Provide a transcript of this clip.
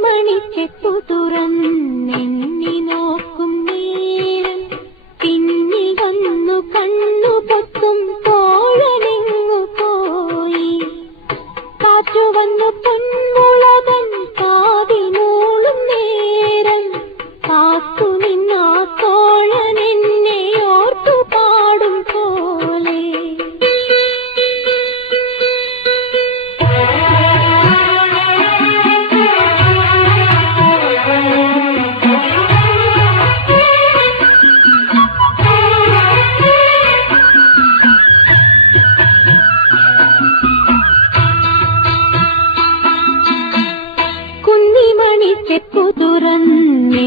കുന്നിമണിക്കെപ്പു തുറന്നെണ്ണി നോക്കും നേരം പിന്നിൽ വന്നു കണ്ണു പൊത്തും തോഴനെങ്ങു പോയി. കാറ്റു വന്നു പൊന്മുളകൻ കാതിനൂളും നേരം കാത്തു നിന്നാ തോഴനെന്നെ ഓർത്തു പാടും പോലെ. കുന്നിമണിക്കെപ്പു തുറന്നെണ്ണി